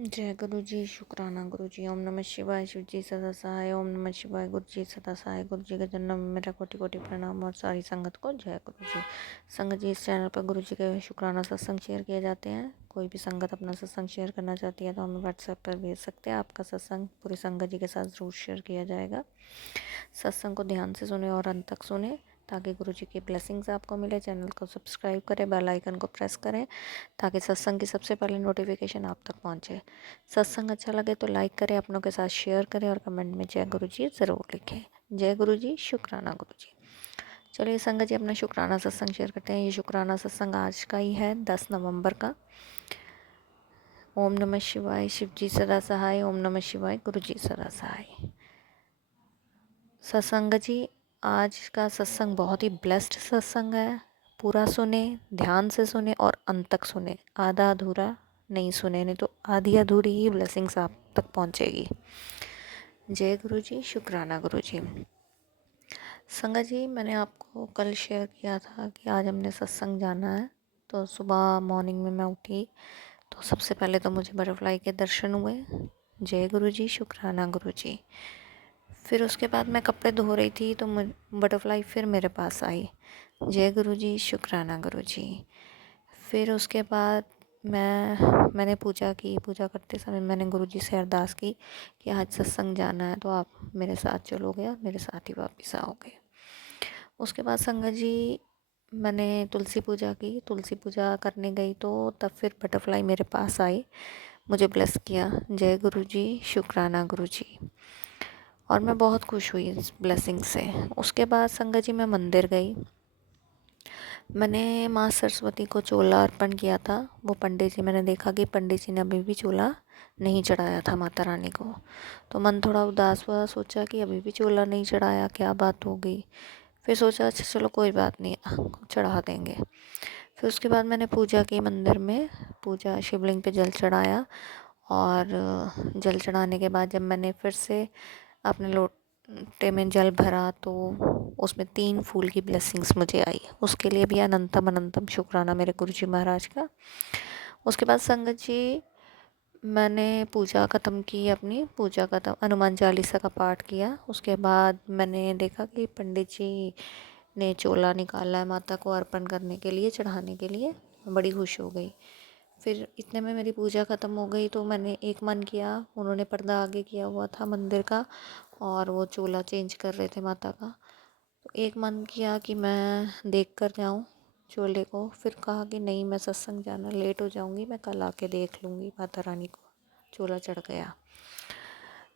जय गुरु जी, शुक्राना गुरु जी। ओम नमः शिवाय, शिव जी सदा सहाय। ओम नमः शिवाय, गुरु जी सदा सहाय। गुरु जी के जन्म में मेरा कोटि कोटि प्रणाम और सारी संगत को जय गुरु जी। संगत जी, इस चैनल पर गुरु जी के शुक्राना सत्संग शेयर किए जाते हैं। कोई भी संगत अपना सत्संग शेयर करना चाहती है तो हमें व्हाट्सएप पर भेज सकते हैं। आपका सत्संग पूरी संगत जी के साथ ज़रूर शेयर किया जाएगा। सत्संग को ध्यान से सुने और अंत तक सुने ताकि गुरु जी की ब्लेसिंग्स आपको मिले। चैनल को सब्सक्राइब करें, बेल आइकन को प्रेस करें ताकि सत्संग की सबसे पहले नोटिफिकेशन आप तक पहुंचे। सत्संग अच्छा लगे तो लाइक करें, अपनों के साथ शेयर करें और कमेंट में जय गुरु जी ज़रूर लिखें। जय गुरु जी, शुक्राना गुरु जी। चलिए संगत जी, अपना शुक्राना सत्संग शेयर करते हैं। ये शुक्राना सत्संग आज का ही है, 10 नवंबर का। ओम नमः शिवाय, शिव जी सदा सहाय। ओम नमः शिवाय, गुरु जी सदा सहाय। सत्संग जी, आज का सत्संग बहुत ही ब्लेस्ड सत्संग है। पूरा सुने, ध्यान से सुने और अंत तक सुने। आधा अधूरा नहीं सुने, नहीं तो आधी अधूरी ही ब्लेसिंग्स आप तक पहुंचेगी। जय गुरु जी, शुक्राना गुरु जी। संगत जी, मैंने आपको कल शेयर किया था कि आज हमने सत्संग जाना है। तो सुबह मॉर्निंग में मैं उठी तो सबसे पहले तो मुझे बटरफ्लाई के दर्शन हुए। जय गुरु जी, शुक्राना गुरु जी। फिर उसके बाद मैं कपड़े धो रही थी तो बटरफ्लाई फिर मेरे पास आई। जय गुरु जी, शुक्राना गुरु जी। फिर उसके बाद मैंने पूजा की। पूजा करते समय मैंने गुरु जी से अरदास की कि आज सत्संग जाना है तो आप मेरे साथ चलोगे और मेरे साथ ही वापस आओगे। उसके बाद संगत जी, मैंने तुलसी पूजा की। तुलसी पूजा करने गई तो तब फिर बटरफ्लाई मेरे पास आई, मुझे ब्लेस किया। जय गुरु जी, शुक्राना गुरु जी। और मैं बहुत खुश हुई इस ब्लेसिंग से। उसके बाद संगत जी, मैं मंदिर गई। मैंने माँ सरस्वती को चोला अर्पण किया था। वो पंडित जी, मैंने देखा कि पंडित जी ने अभी भी चोला नहीं चढ़ाया था माता रानी को। तो मन थोड़ा उदास हुआ, सोचा कि अभी भी चोला नहीं चढ़ाया, क्या बात हो गई। फिर सोचा अच्छा चलो कोई बात नहीं, चढ़ा देंगे। फिर उसके बाद मैंने पूजा की मंदिर में। पूजा, शिवलिंग पे जल चढ़ाया और जल चढ़ाने के बाद जब मैंने फिर से अपने लोटे में जल भरा तो उसमें 3 फूल की ब्लेसिंग्स मुझे आई। उसके लिए भी अनंतम अनंतम शुक्राना मेरे गुरु जी महाराज का। उसके बाद संगत जी, मैंने पूजा ख़त्म की। अपनी पूजा ख़त्म, हनुमान चालीसा का पाठ किया। उसके बाद मैंने देखा कि पंडित जी ने चोला निकाला है माता को अर्पण करने के लिए, चढ़ाने के लिए। बड़ी खुश हो गई। फिर इतने में मेरी पूजा ख़त्म हो गई तो मैंने एक मन किया, उन्होंने पर्दा आगे किया हुआ था मंदिर का और वो चोला चेंज कर रहे थे माता का। तो एक मन किया कि मैं देख कर जाऊँ चोले को। फिर कहा कि नहीं, मैं सत्संग जाना, लेट हो जाऊँगी, मैं कल आके देख लूँगी माता रानी को। चोला चढ़ गया।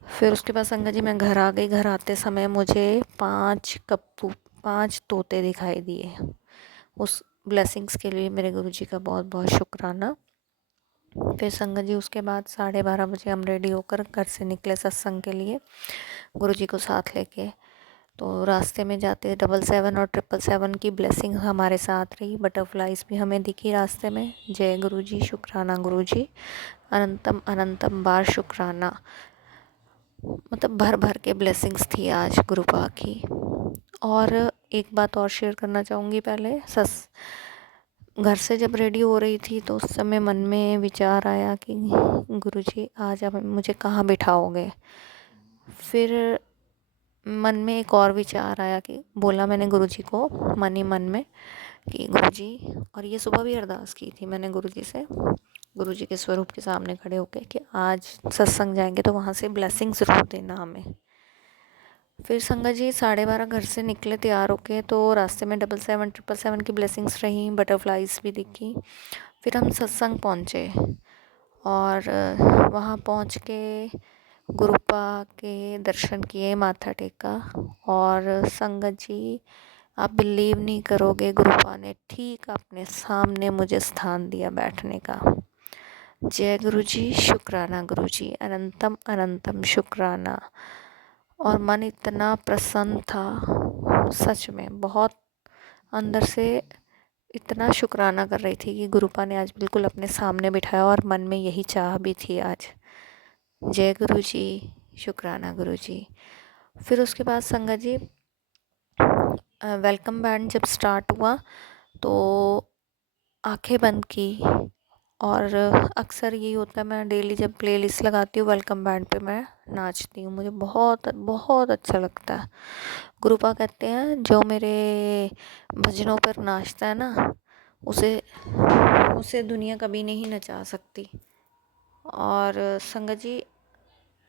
फिर उसके बाद संगत जी, मैं घर आ गई। घर आते समय मुझे 5 तोते दिखाई दिए। उस ब्लेसिंग्स के लिए मेरे गुरु जी का बहुत बहुत शुक्राना। फिर संगत जी, उसके बाद 12:30 बजे हम रेडी होकर घर से निकले सत्संग के लिए, गुरु जी को साथ लेके। तो रास्ते में जाते 777 और 777 की ब्लेसिंग हमारे साथ रही। बटरफ्लाइज भी हमें दिखी रास्ते में। जय गुरु जी, शुक्राना गुरु जी। अनंतम अनंतम बार शुक्राना। मतलब भर भर के ब्लेसिंग्स थी आज गुरुपा की। और एक बात और शेयर करना चाहूँगी। पहले घर से जब रेडी हो रही थी तो उस समय मन में विचार आया कि गुरुजी आज आप मुझे कहाँ बिठाओगे। फिर मन में एक और विचार आया कि बोला मैंने गुरुजी को मन ही मन में कि गुरुजी, और ये सुबह भी अरदास की थी मैंने गुरुजी से, गुरुजी के स्वरूप के सामने खड़े होकर कि आज सत्संग जाएंगे तो वहाँ से ब्लेसिंग ज़रूर देना हमें। फिर संगत जी, 12:30 घर से निकले तैयार होके तो रास्ते में 777 777 की ब्लेसिंग्स रहीं, बटरफ्लाइज भी दिखी। फिर हम सत्संग पहुँचे और वहाँ पहुँच के गुरुपा के दर्शन किए, माथा टेका। और संगत जी, आप बिलीव नहीं करोगे, गुरुपा ने ठीक अपने सामने मुझे स्थान दिया बैठने का। जय गुरु जी, शुक्राना गुरु जी। अनंतम अनंतम शुक्राना। और मन इतना प्रसन्न था, सच में बहुत अंदर से इतना शुक्राना कर रही थी कि गुरुपा ने आज बिल्कुल अपने सामने बिठाया। और मन में यही चाह भी थी आज। जय गुरु जी, शुक्राना गुरु जी। फिर उसके बाद संगत जी, वेलकम बैंड जब स्टार्ट हुआ तो आंखें बंद की और अक्सर यही होता है, मैं डेली जब प्लेलिस्ट लगाती हूँ वेलकम बैंड पे मैं नाचती हूँ, मुझे बहुत बहुत अच्छा लगता है। गुरुपा कहते हैं जो मेरे भजनों पर नाचता है ना, उसे उसे दुनिया कभी नहीं नचा सकती। और संगत जी,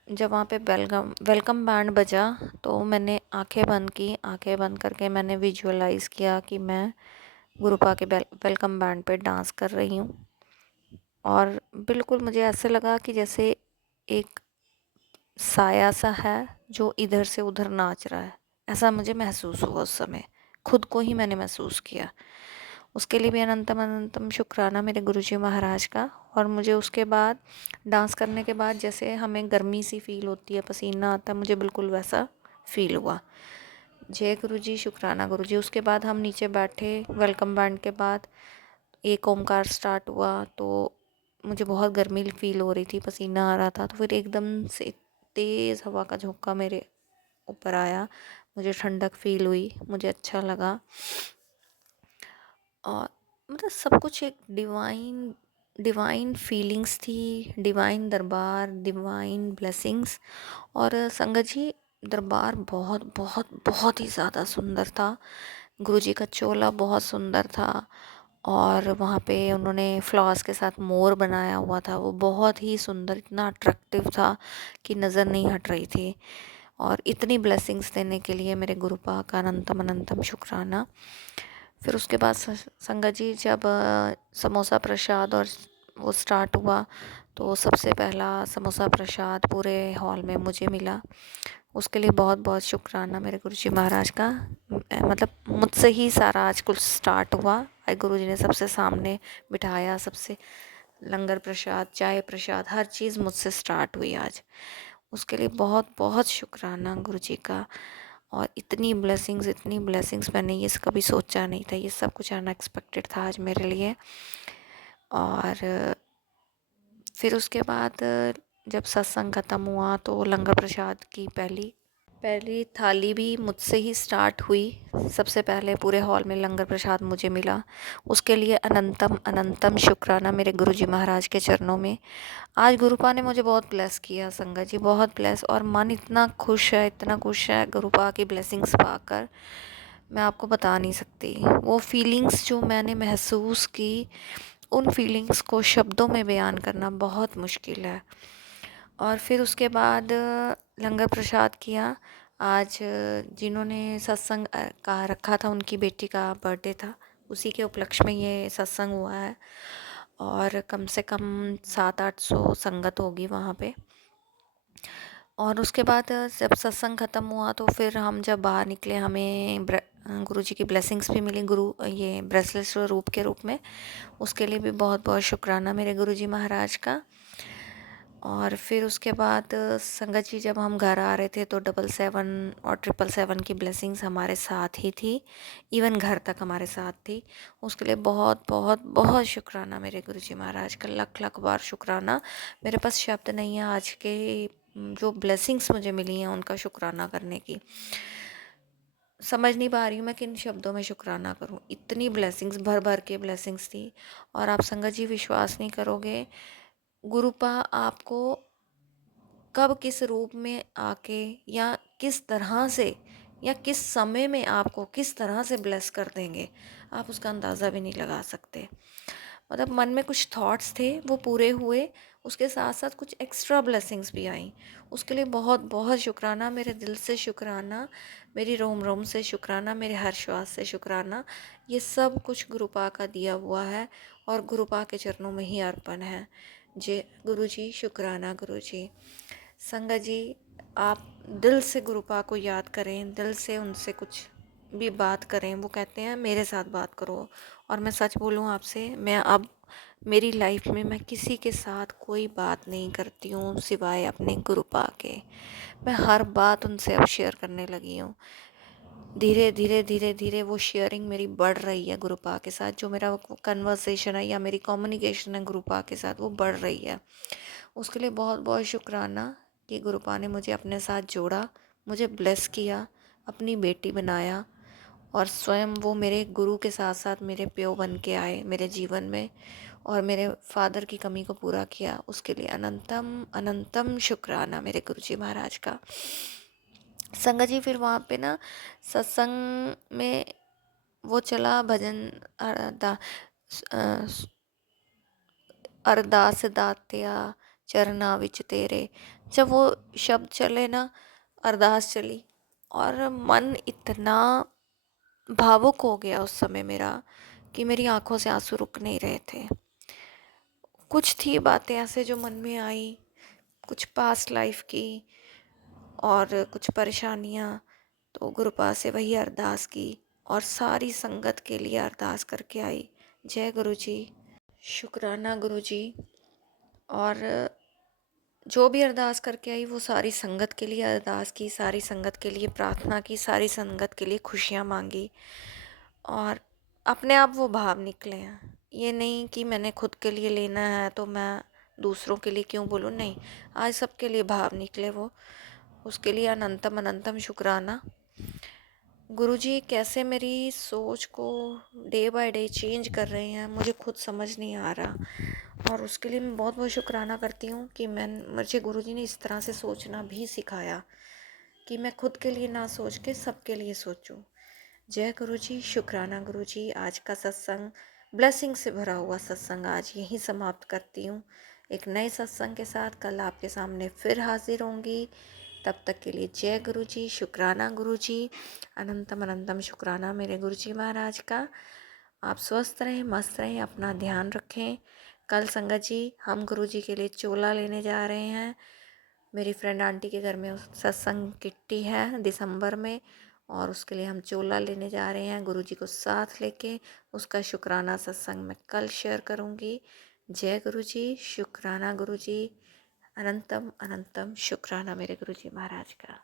जब वहाँ पे वेलकम वेलकम बैंड बजा तो मैंने आंखें बंद की, आंखें बंद करके मैंने विजुअलाइज़ किया कि मैं गुरुपा के वेलकम बैंड पे डांस कर रही हूँ। और बिल्कुल मुझे ऐसे लगा कि जैसे एक साया सा है जो इधर से उधर नाच रहा है, ऐसा मुझे महसूस हुआ उस समय, खुद को ही मैंने महसूस किया। उसके लिए भी अनंतम अनंतम शुक्राना मेरे गुरुजी महाराज का। और मुझे उसके बाद डांस करने के बाद जैसे हमें गर्मी सी फील होती है, पसीना आता है, मुझे बिल्कुल वैसा फील हुआ। जय गुरुजी, शुक्राना गुरुजी। उसके बाद हम नीचे बैठे, वेलकम बैंड के बाद एक ओमकार स्टार्ट हुआ तो मुझे बहुत गर्मी फील हो रही थी, पसीना आ रहा था। तो फिर एकदम से तेज़ हवा का झोंका मेरे ऊपर आया, मुझे ठंडक फील हुई, मुझे अच्छा लगा। और मतलब सब कुछ एक डिवाइन डिवाइन फीलिंग्स थी, डिवाइन दरबार, डिवाइन ब्लेसिंग्स। और संगत जी, दरबार बहुत बहुत बहुत ही ज़्यादा सुंदर था। गुरुजी का चोला बहुत सुंदर था और वहाँ पे उन्होंने फ्लावर्स के साथ मोर बनाया हुआ था, वो बहुत ही सुंदर, इतना अट्रैक्टिव था कि नज़र नहीं हट रही थी। और इतनी ब्लेसिंग्स देने के लिए मेरे गुरुपा का अनंतम अनंतम शुक्राना। फिर उसके बाद संगत जी, जब समोसा प्रसाद और वो स्टार्ट हुआ तो सबसे पहला समोसा प्रसाद पूरे हॉल में मुझे मिला। उसके लिए बहुत बहुत शुक्राना मेरे गुरुजी महाराज का। मतलब मुझसे ही सारा आज कुछ स्टार्ट हुआ। गुरुजी ने सबसे सामने बिठाया, सबसे लंगर प्रसाद, चाय प्रसाद, हर चीज़ मुझसे स्टार्ट हुई आज। उसके लिए बहुत बहुत शुक्राना गुरुजी का। और इतनी ब्लेसिंग्स मैंने ये कभी सोचा नहीं था, ये सब कुछ अनएक्सपेक्टेड था आज मेरे लिए। और फिर उसके बाद जब सत्संग ख़त्म हुआ तो लंगर प्रसाद की पहली पहली थाली भी मुझसे ही स्टार्ट हुई। सबसे पहले पूरे हॉल में लंगर प्रसाद मुझे मिला। उसके लिए अनंतम अनंतम शुक्राना मेरे गुरुजी महाराज के चरणों में। आज गुरुपा ने मुझे बहुत ब्लेस किया संगत जी, बहुत ब्लेस। और मन इतना खुश है, इतना खुश है गुरुपा की ब्लेसिंग्स पाकर, मैं आपको बता नहीं सकती। वो फीलिंग्स जो मैंने महसूस की, उन फीलिंग्स को शब्दों में बयान करना बहुत मुश्किल है। और फिर उसके बाद लंगर प्रसाद किया। आज जिन्होंने सत्संग का रखा था, उनकी बेटी का बर्थडे था, उसी के उपलक्ष्य में ये सत्संग हुआ है। और कम से कम 700-800 संगत होगी वहाँ पे। और उसके बाद जब सत्संग ख़त्म हुआ तो फिर हम जब बाहर निकले, हमें गुरुजी की ब्लेसिंग्स भी मिली, ये ब्रेसलेट स्वरूप के रूप में। उसके लिए भी बहुत बहुत शुक्राना मेरे गुरुजी महाराज का। और फिर उसके बाद संगत जी, जब हम घर आ रहे थे तो 777 और 777 की ब्लेसिंग्स हमारे साथ ही थी, इवन घर तक हमारे साथ थी। उसके लिए बहुत बहुत बहुत शुक्राना मेरे गुरुजी महाराज का, लख लख बार शुक्राना। मेरे पास शब्द नहीं है आज के जो ब्लेसिंग्स मुझे मिली हैं उनका शुक्राना करने की। समझ नहीं पा रही हूँ मैं किन शब्दों में शुक्राना करूँ, इतनी ब्लेसिंग्स, भर भर के ब्लेसिंग्स थी। और आप संगत जी विश्वास नहीं करोगे, गुरुपा आपको कब किस रूप में आके या किस तरह से या किस समय में आपको किस तरह से ब्लेस कर देंगे, आप उसका अंदाज़ा भी नहीं लगा सकते। मतलब मन में कुछ थॉट्स थे, वो पूरे हुए, उसके साथ साथ कुछ एक्स्ट्रा ब्लेसिंग्स भी आई। उसके लिए बहुत बहुत शुक्राना, मेरे दिल से शुक्राना, मेरी रोम रोम से शुक्राना, मेरे हर श्वास से शुक्राना। ये सब कुछ गुरुपा का दिया हुआ है और गुरुपा के चरणों में ही अर्पण है। जय गुरुजी, शुक्राना गुरुजी। संगत जी, आप दिल से गुरुपा को याद करें, दिल से उनसे कुछ भी बात करें। वो कहते हैं मेरे साथ बात करो। और मैं सच बोलूँ आपसे, मैं अब मेरी लाइफ में मैं किसी के साथ कोई बात नहीं करती हूँ सिवाय अपने गुरुपा के। मैं हर बात उनसे अब शेयर करने लगी हूँ। धीरे धीरे धीरे धीरे वो शेयरिंग मेरी बढ़ रही है गुरुपा के साथ। जो मेरा कन्वर्सेशन है या मेरी कम्युनिकेशन है गुरुपा के साथ, वो बढ़ रही है। उसके लिए बहुत बहुत शुक्राना कि गुरुपा ने मुझे अपने साथ जोड़ा, मुझे ब्लेस किया, अपनी बेटी बनाया। और स्वयं वो मेरे गुरु के साथ साथ मेरे प्यो बन के आए मेरे जीवन में। और मेरे फादर की कमी को पूरा किया, उसके लिए अनंतम अनंतम शुक्राना मेरे गुरुजी महाराज का। संगत जी फिर वहाँ पे ना सत्संग में वो चला भजन अ, अरदास दातिया चरना विच तेरे। जब वो शब्द चले ना, अरदास चली, और मन इतना भावुक हो गया उस समय मेरा कि मेरी आंखों से आंसू रुक नहीं रहे थे। कुछ थी बातें ऐसे जो मन में आई, कुछ पास्ट लाइफ की और कुछ परेशानियाँ। तो गुरुपा से वही अरदास की और सारी संगत के लिए अरदास करके आई। जय गुरु जी, शुक्राना गुरु जी। और जो भी अरदास करके आई वो सारी संगत के लिए अरदास की, सारी संगत के लिए प्रार्थना की, सारी संगत के लिए खुशियाँ मांगी, और अपने आप वो भाव निकले हैं। ये नहीं कि मैंने खुद के लिए लेना है तो मैं दूसरों के लिए क्यों बोलूँ, नहीं, आज सबके लिए भाव निकले वो, उसके लिए अनंतम अनंतम शुक्राना। गुरुजी कैसे मेरी सोच को डे बाय डे चेंज कर रहे हैं मुझे खुद समझ नहीं आ रहा, और उसके लिए मैं बहुत बहुत शुक्राना करती हूँ कि मुझे गुरुजी ने इस तरह से सोचना भी सिखाया कि मैं खुद के लिए ना सोच के सबके लिए सोचूं। जय गुरुजी, शुक्राना गुरुजी। आज का सत्संग ब्लेसिंग से भरा हुआ सत्संग आज यहीं समाप्त करती हूँ। एक नए सत्संग के साथ कल आपके सामने फिर हाजिर होंगी। तब तक के लिए जय गुरुजी, शुक्राना गुरुजी, अनंतम अनंतम शुक्राना मेरे गुरुजी महाराज का। आप स्वस्थ रहें, मस्त रहें, अपना ध्यान रखें। कल संगत जी हम गुरुजी के लिए चोला लेने जा रहे हैं। मेरी फ्रेंड आंटी के घर में सत्संग किट्टी है दिसंबर में, और उसके लिए हम चोला लेने जा रहे हैं गुरुजी को साथ लेके। उसका शुक्राना सत्संग मैं कल शेयर करूँगी। जय गुरुजी, शुक्राना गुरुजी, अनंतम अनंतम शुक्राना मेरे गुरुजी महाराज का।